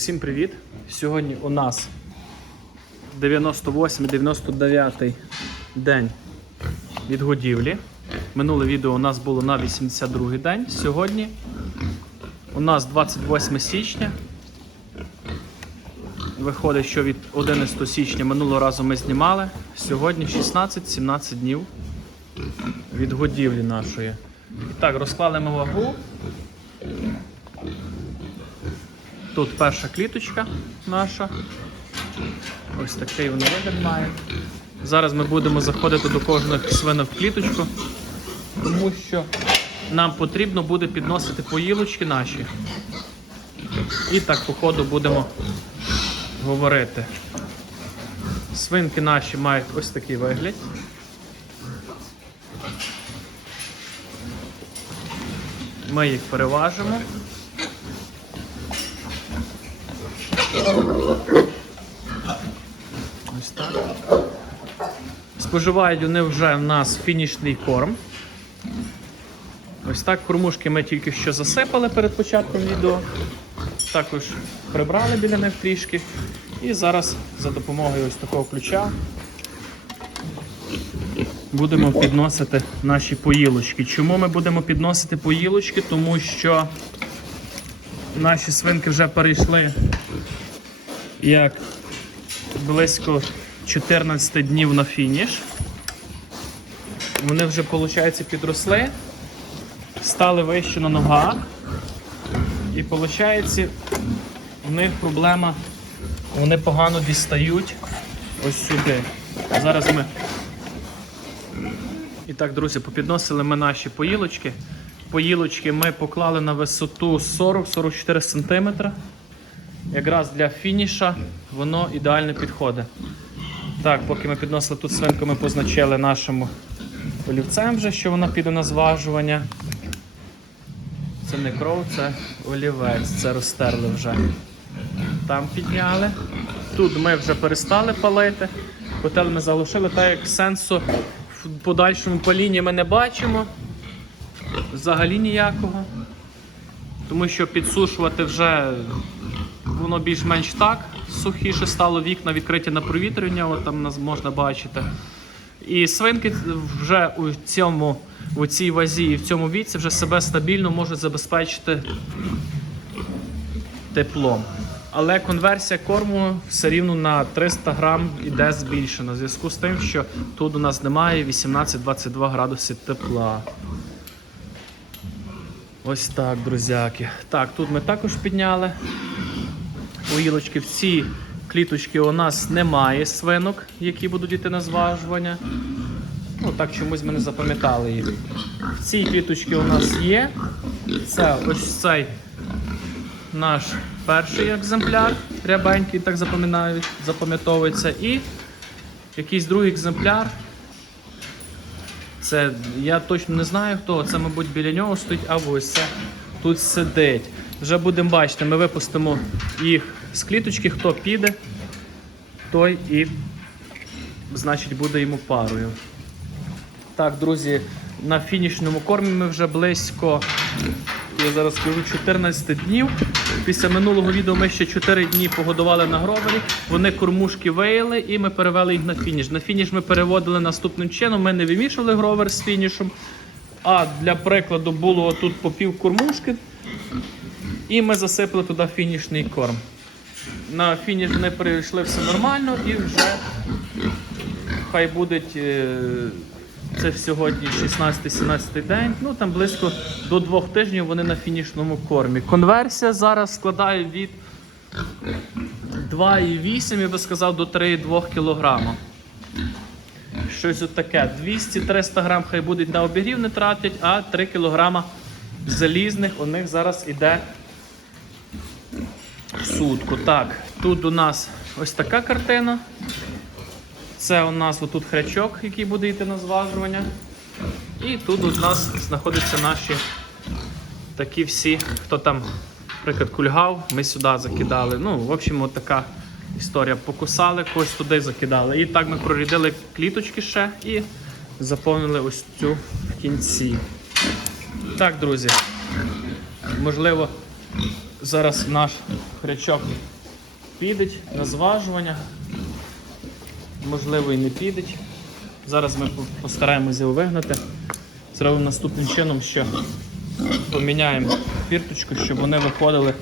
Всім привіт! Сьогодні у нас 98-99 день відгодівлі. Минуле відео у нас було на 82 й день. Сьогодні у нас 28 січня. Виходить, що від 11 січня минулого разу ми знімали. Сьогодні 16-17 днів відгодівлі нашої. І так, розклали ми вагу. Тут перша кліточка наша. Ось такий вони вигляд має. Зараз ми будемо заходити до кожних свинок в кліточку, тому що нам потрібно буде підносити поїлочки наші. І так по ходу будемо говорити. Свинки наші мають ось такий вигляд. Ми їх переважимо. Ось так. Споживають вони вже в нас фінішний корм. Ось так кормушки ми тільки що засипали перед початком відео. Також прибрали біля них трішки. І зараз за допомогою ось такого ключа будемо підносити наші поїлочки. Чому ми будемо підносити поїлочки? Тому що наші свинки вже перейшли як близько 14 днів на фініш. Вони вже, виходить, підросли, стали вище на ногах. І виходить, у них проблема, вони погано дістають ось сюди. Зараз ми. І так, друзі, попідносили ми наші поїлочки. Поїлочки ми поклали на висоту 40-44 см. Якраз для фініша воно ідеально підходить. Так, поки ми підносили тут свинку, ми позначили нашому олівцем вже, що вона піде на зважування. Це не кров, це олівець, це розтерли вже. Там підняли. Тут ми вже перестали палити. Котел ми заглушили, так як сенсу в подальшому палінні ми не бачимо. Взагалі ніякого. Тому що підсушувати вже воно більш-менш так. Сухіше стало вікна відкриті на провітрювання, от там нас можна бачити. І свинки вже у цьому, у цій вазі і в цьому віці вже себе стабільно можуть забезпечити теплом. Але конверсія корму все рівно на 300 грам іде збільшена в зв'язку з тим, що тут у нас немає 18-22 градуси тепла. Ось так, друзяки. Так, тут ми також підняли поїлочки. В цій кліточці у нас немає свинок, які будуть йти на зважування. Ну, так чомусь ми не запам'ятали їх. В цій кліточці у нас є. Це ось цей наш перший екземпляр, рябенький, так запам'ятовується. І якийсь другий екземпляр. Це я точно не знаю хто. Це, мабуть, біля нього стоїть, або ось це тут сидить. Вже будемо бачити, ми випустимо їх з кліточки, хто піде, той і, значить, буде йому парою. Так, друзі, на фінішному кормі ми вже близько, я зараз скажу, 14 днів. Після минулого відео ми ще 4 дні погодували на гровері. Вони кормушки виїли і ми перевели їх на фініш. На фініш ми переводили наступним чином. Ми не вимішували гровер з фінішем. А для прикладу було тут по пів кормушки. І ми засипали туди фінішний корм. На фініш вони перейшли все нормально і вже хай буде це сьогодні 16-17 день. Ну там близько до двох тижнів вони на фінішному кормі. Конверсія зараз складає від 2,8, я би сказав, до 3,2 кг. Щось таке. 200-300 грам хай будуть на обігрів не тратять, а 3 кг залізних у них зараз іде сутку. Так, тут у нас ось така картина. Це у нас отут хрячок, який буде йти на зважування. І тут у нас знаходяться наші такі всі, хто там, наприклад, кульгав, ми сюди закидали. Ну, в общем, от така історія. Покусали, когось туди закидали. І так ми прорідили кліточки ще і заповнили ось цю в кінці. Так, друзі, можливо, Зараз наш хрячок піде на зважування. Можливо, і не піде. Зараз ми постараємося його вигнати. Зробимо наступним чином, що поміняємо фірточку, щоб вони виходили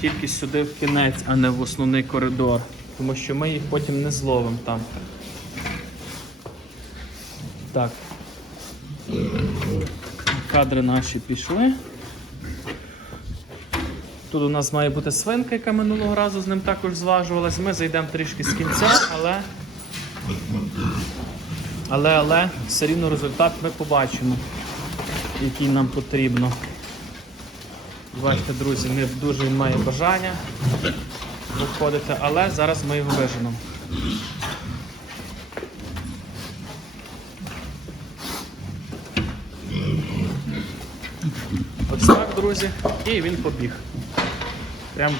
тільки сюди в кінець, а не в основний коридор. Тому що ми їх потім не зловимо там. Так. Кадри наші пішли. Тут у нас має бути свинка, яка минулого разу з ним також зважувалась. Ми зайдемо трішки з кінця, але. Але, але все рівно результат ми побачимо, який нам потрібно. Бачите, друзі, не дуже він має бажання виходити, але зараз ми його виженемо. Ось так, друзі, і він побіг. Прям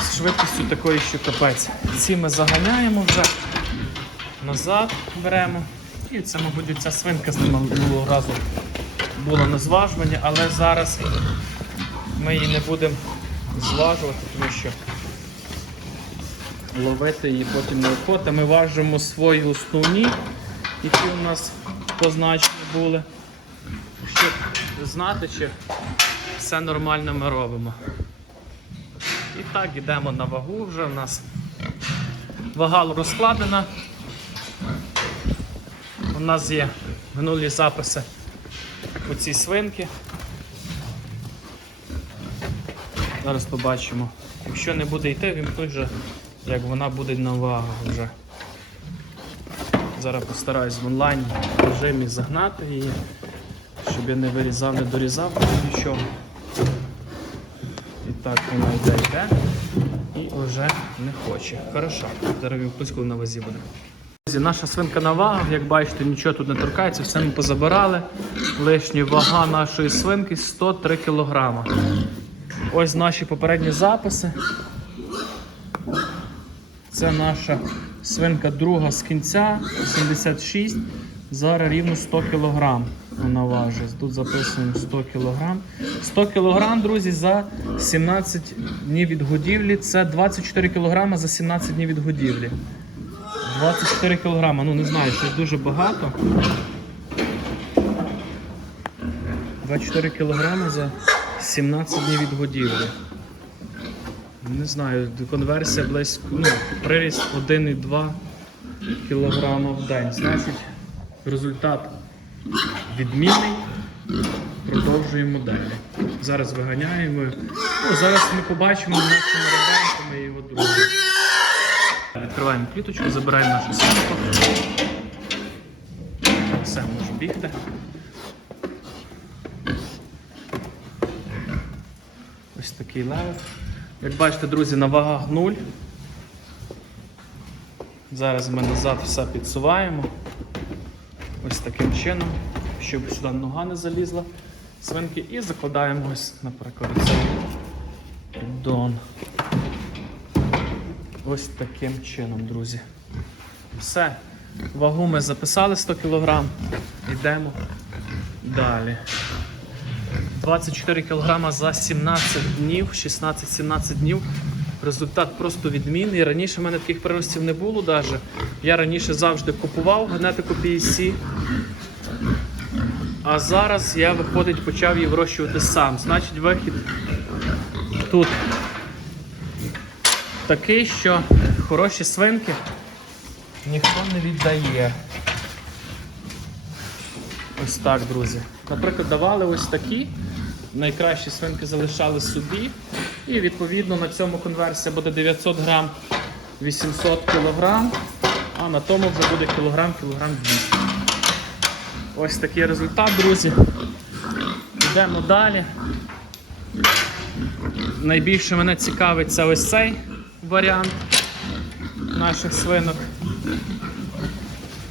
з швидкістю такої, що капець. Ці ми заганяємо вже назад беремо. І це, мабуть, ця свинка з ним минулого разу була на зважуванні, але зараз ми її не будемо зважувати, тому що ловити її потім не охота. Ми важимо свої основні, які у нас позначені були, щоб знати, чи все нормально ми робимо. І так, йдемо на вагу вже у нас. Вага розкладена. У нас є минулі записи у цій свинки. Зараз побачимо. Якщо не буде йти, він тут же, як вона буде на вагу вже. Зараз постараюсь в онлайн режимі загнати її, щоб я не вирізав, не дорізав нічого. Так вона йде, йде і вже не хоче. Хорошо. Зараз він пусть на вазі буде. Наша свинка на вагах, як бачите, нічого тут не торкається, все ми позабирали. Лишня вага нашої свинки 103 кг. Ось наші попередні записи. Це наша свинка друга з кінця, 76. Зараз рівно 100 кг вона важить. Тут записуємо 100 кг. 100 кг, друзі, за 17 днів від годівлі. Це 24 кг за 17 днів від годівлі. 24 кг, ну не знаю, щось дуже багато. 24 кг за 17 днів від годівлі. Не знаю, конверсія близько, ну, приріст 1,2 кг в день. Значить, результат відмінний. Продовжуємо далі. Зараз виганяємо. Ну, зараз ми побачимо нашими ребенками і друзі. Відкриваємо кліточку, забираємо нашу свинку. Все, може бігти. Ось такий левел. Як бачите, друзі, на вагах 0. Зараз ми назад все підсуваємо. Ось таким чином, щоб сюди нога не залізла свинки. І закладаємо ось, наприклад, цей піддон. Ось таким чином, друзі. Все. Вагу ми записали 100 кг. Йдемо далі. 24 кг за 17 днів, 16-17 днів. Результат просто відмінний. Раніше в мене таких приростів не було навіть. Я раніше завжди купував генетику PSC. А зараз я, виходить, почав її вирощувати сам. Значить, вихід тут такий, що хороші свинки ніхто не віддає. Ось так, друзі. Наприклад, давали ось такі. Найкращі свинки залишали собі. І відповідно на цьому конверсія буде 900 грам 800 кілограм, а на тому вже буде кілограм, кілограм 200. Ось такий результат, друзі. Йдемо далі. Найбільше мене цікавить це ось цей варіант наших свинок.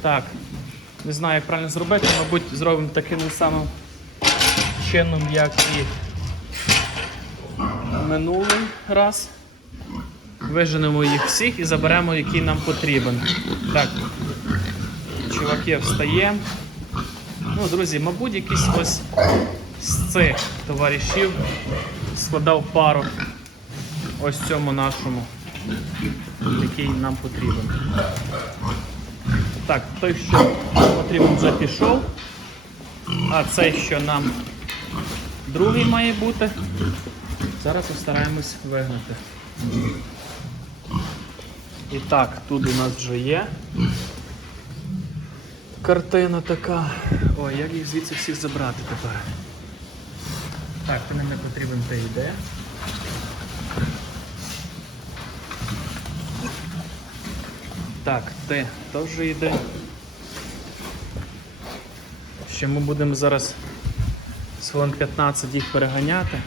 Так, не знаю, як правильно зробити, мабуть, зробимо таким самим чином, як і минулий раз. Виженемо їх всіх і заберемо, який нам потрібен. Так, чуваки, встаємо. Ну, друзі, мабуть, якийсь ось з цих товаришів складав пару ось цьому нашому, який нам потрібен. Так, той, що потрібен, вже пішов. А цей, що нам другий має бути, зараз постараємось вигнати. І так, тут у нас вже є картина така. Ой, як їх звідси всіх забрати тепер? Так, ти нам не потрібен ти йде. Так, ти теж йде. Ще ми будемо зараз з хвилин 15 їх переганяти.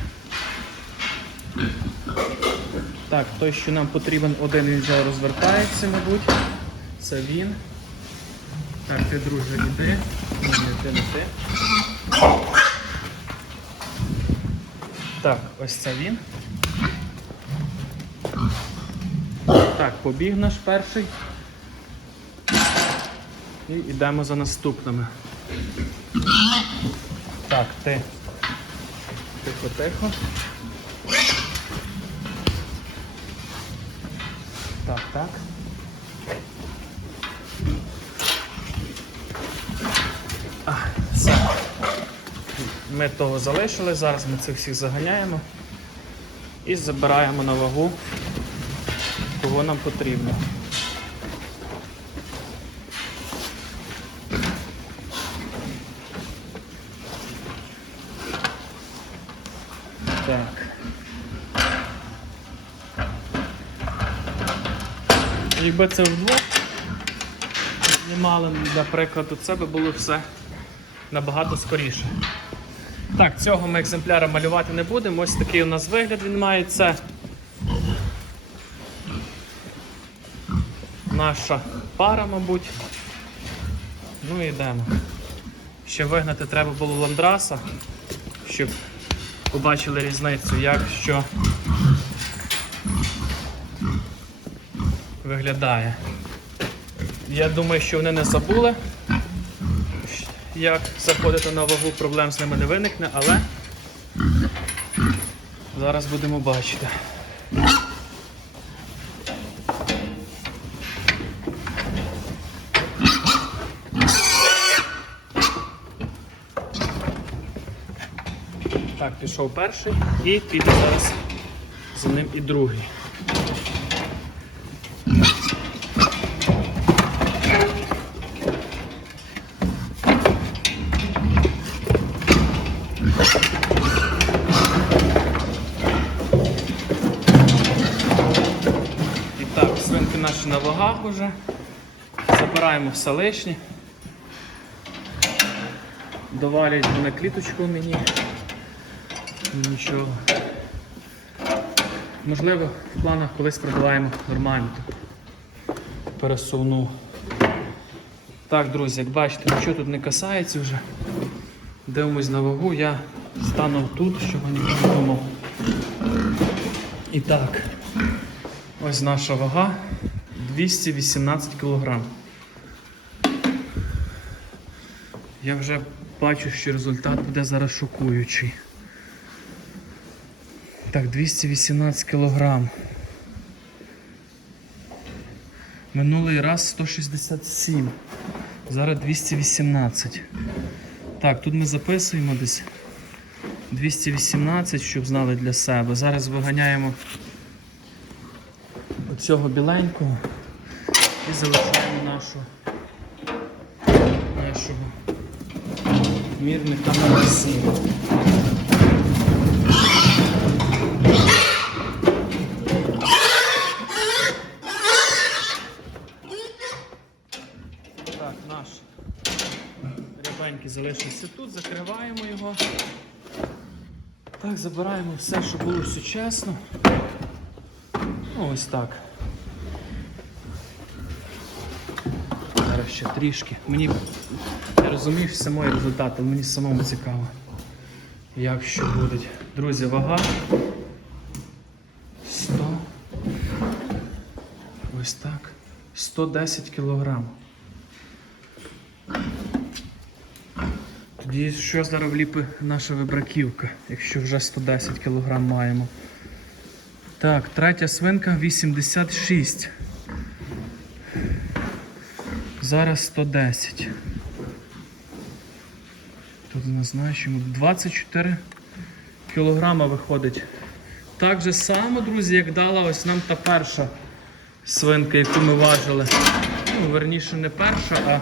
Так, той, що нам потрібен, один він вже розвертається, мабуть. Це він. Так, ти, друже, йди. Ні, не ти, не ти. Так, ось це він. Так, побіг наш перший. І йдемо за наступними. Так, ти. Тихо, Так, так. Ми того залишили, зараз ми цих всіх заганяємо і забираємо на вагу, кого нам потрібно. Так. Якби це вдвох знімали, наприклад, то це би було все набагато скоріше. Так, цього ми екземпляра малювати не будемо. Ось такий у нас вигляд він має. Це наша пара, мабуть. Ну і йдемо. Ще вигнати треба було ландраса, щоб побачили різницю, як що виглядає. Я думаю, що вони не забули, як заходити на вагу, проблем з ними не виникне, але зараз будемо бачити. Так, пішов перший і піде зараз за ним і другий. І так, свинки наші на вагах уже. Забираємо все лишнє. Довалюють на кліточку мені. Нічого. Можливо, в планах колись продаваємо нормальну таку пересувну. Так, друзі, як бачите, нічого тут не касається вже. Дивимось на вагу, я стану тут, щоб ніхто не думав. І так, ось наша вага 218 кг. Я вже бачу, що результат буде зараз шокуючий. Так, 218 кг. Минулий раз 167. Зараз 218. Так, тут ми записуємо десь 218, щоб знали для себе. Зараз виганяємо оцього біленького і залишаємо нашу нашого мірника на 7. Так, наш рябенький залишився тут, закриваємо його. Так, забираємо все, що було сучасно. Ну, ось так. Зараз ще трішки. Мені я розумію, що це мої результати, але мені самому цікаво, як що буде. Друзі, вага 100. Ось так. 110 кілограм. Тоді що зараз вліпить наша вибраківка, якщо вже 110 кг маємо. Так, третя свинка 86. Зараз 110. Тут не знаю, чому 24 кілограма виходить. Так же само, друзі, як дала ось нам та перша свинка, яку ми важили. Ну, верніше, не перша, а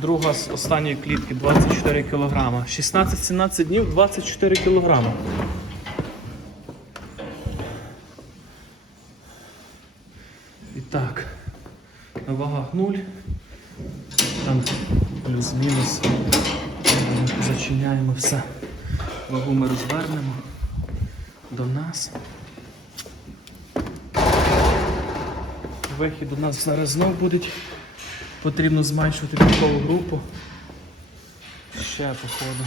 друга з останньої клітки 24 кілограма. 16-17 днів 24 кілограма. І так, на вагах 0. Там плюс-мінус. Зачиняємо все. Вагу ми розвернемо до нас. Вихід у нас зараз знов буде. Потрібно зменшувати пікову групу. Ще походу.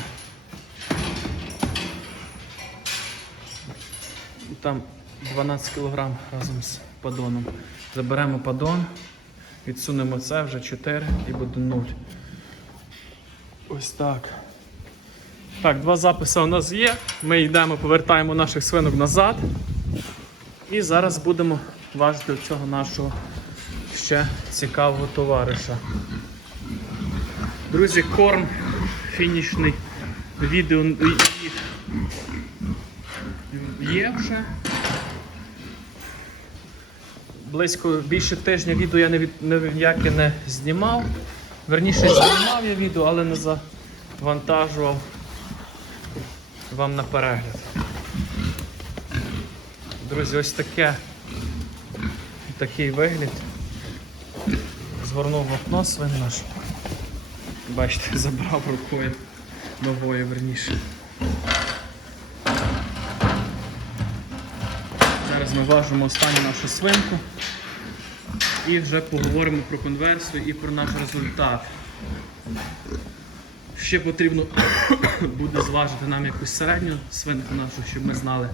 Там 12 кг разом з падоном. Заберемо падон, відсунемо це вже 4 і буде 0. Ось так. Так, два записи у нас є. Ми йдемо, повертаємо наших свинок назад. І зараз будемо важити цього нашого ще цікавого товариша. Друзі, корм фінішний відео є вже. Близько більше тижня відео я ніяке не знімав. Верніше знімав я відео, але не завантажував вам на перегляд. Друзі, ось таке такий вигляд. Згорнув окно свин наш. Бачите, забрав рукою ногою верніше. Зараз ми важимо останню нашу свинку і вже поговоримо про конверсію і про наш результат. Ще потрібно буде зважити нам якусь середню свинку нашу, щоб ми знали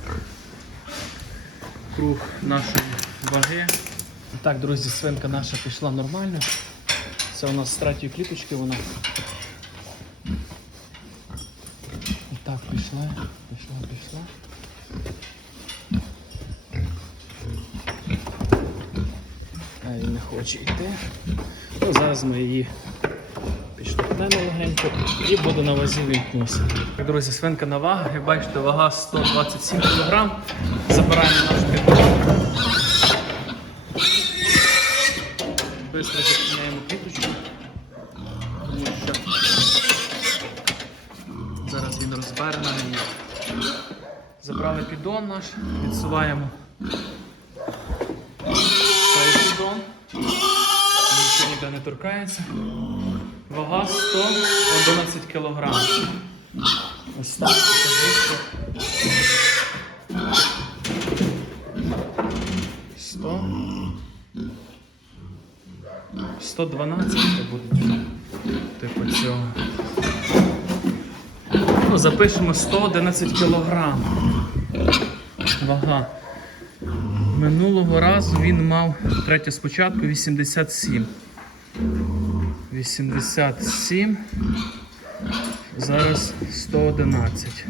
круг нашої ваги. І так, друзі, свинка наша пішла нормально. Це у нас третьої кліточки вона. І так, пішла, пішла, пішла. А він не хоче йти. Ну, зараз ми її підштовхнемо легенько і буду на вазі. Так, друзі, свинка на вагах, як бачите, вага 127 кг. Забираємо наш підлог. Відсуваємо цей піддон. Нічого ніде не торкається. Вага 111 кг. Ось так. 100. 112 це буде типу цього. Ну, запишемо 111 кг. Вага. Минулого разу він мав третє спочатку 87. 87. Зараз 111.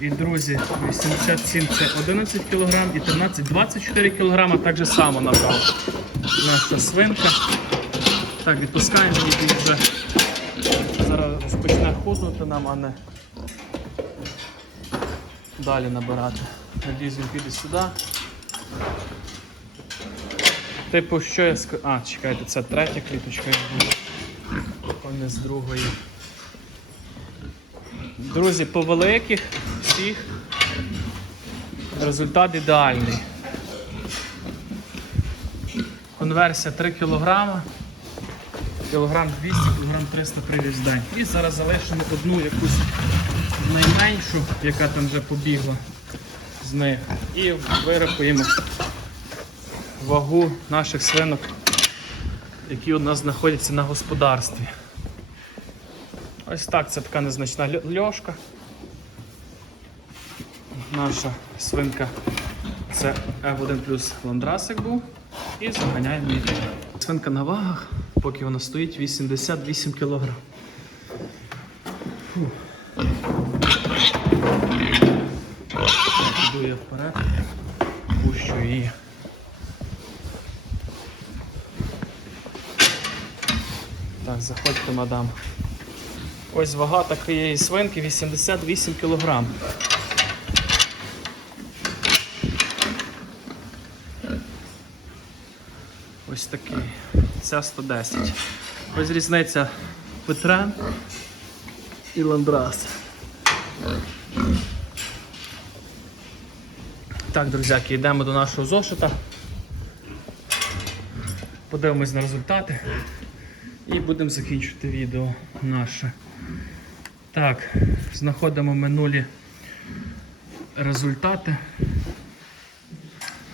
І, друзі, 87 це 11 кг і 13 24 кг так же само набрав наша свинка. Так, відпускаємо її вже зараз розпочне худнути нам, а не далі набирати. Надіюсь, він піде сюди. Типу, що я скажу. А, чекайте, це третя кліточка. Не з другої. Друзі, по великих всіх результат ідеальний. Конверсія 3 кг, кілограм 200, кілограм 300 привіз в день. І зараз залишимо одну якусь найменшу, яка там вже побігла з них. І вирахуємо вагу наших свинок, які у нас знаходяться на господарстві. Ось так, це така незначна льошка. Наша свинка це F1 плюс ландрасик був. І заганяємо її. Свинка на вагах поки вона стоїть, 88 кг. Іду я вперед, пущу її. Так, заходьте, мадам. Ось вага такої свинки 88 кг. Ось такий. Ця 110. Ось різниця Петрен і Ландрас. Так, друзяки, йдемо до нашого зошита. Подивимось на результати і будемо закінчувати відео наше. Так, знаходимо минулі результати.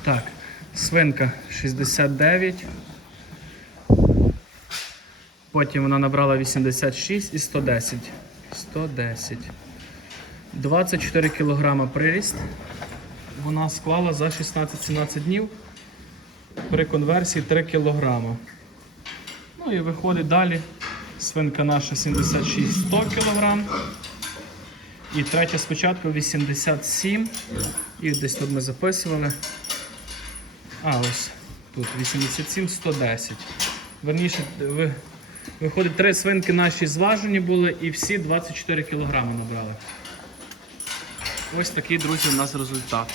Так, свинка 69. Потім вона набрала 86 і 110. 110. 24 кг приріст. Вона склала за 16-17 днів при конверсії 3 кг. Ну і виходить далі. Свинка наша 76-100 кг. І третя спочатку 87. І десь тут ми записували. А, ось тут 87-110. Верніше, ви, виходить, три свинки наші зважені були і всі 24 кг набрали. Ось такий, друзі, у нас результат.